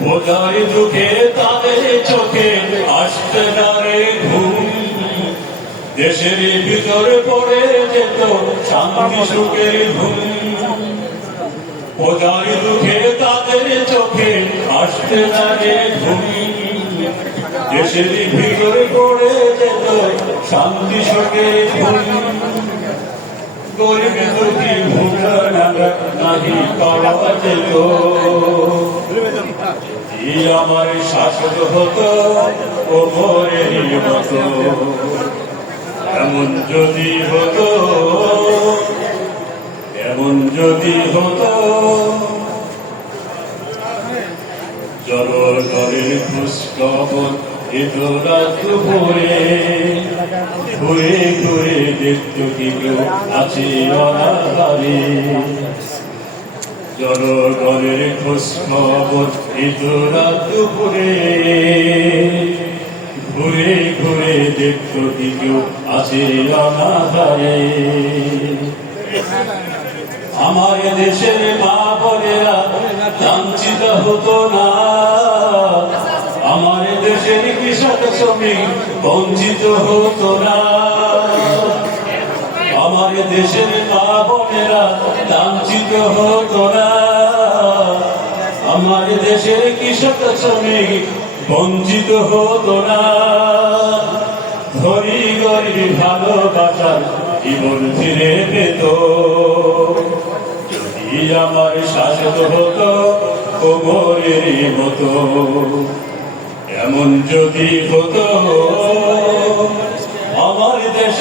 বোঝাই দুঃখে তাদের চোখে আসতে রে ঘুম দেশের ভিতরে পড়ে যেত শান্তি সুখের ঘুম বোঝাই দুঃখে তাদের চোখে আসতে রে ঘুম দেশের ভিতরে পড়ে যেত শান্তি সুখের ঘুম গরিব দুঃখী ভুটান নাহি পাওয়া যেত। আমার শাসক হতো ও ভোরের মতো, এমন যদি হতো, এমন যদি হতো জনগণের খুশখবর এত রাত ভোরে ঘুরে ঘুরে দেখত কি কেউ আছে অনাহারে। জনগণের খোঁজ দুপুরে। ঘুরে ঘুরে দেখতো কি কেউ আছে অনাহারে। আমার দেশের মা বোনেরা লাঞ্ছিত হতো না। আমার দেশের কৃষক শ্রমিক বঞ্চিত হতো না। আমার দেশের মা বোনেরা, লাঞ্ছিত হতো না। আমার দেশের কৃষক শ্রমিক, বঞ্চিত হতো না। ধরি গরিব ভালোবাসার জীবন ফিরে পেত। আমার শাসক হতো কোমরের মতো। এমন যদি হতো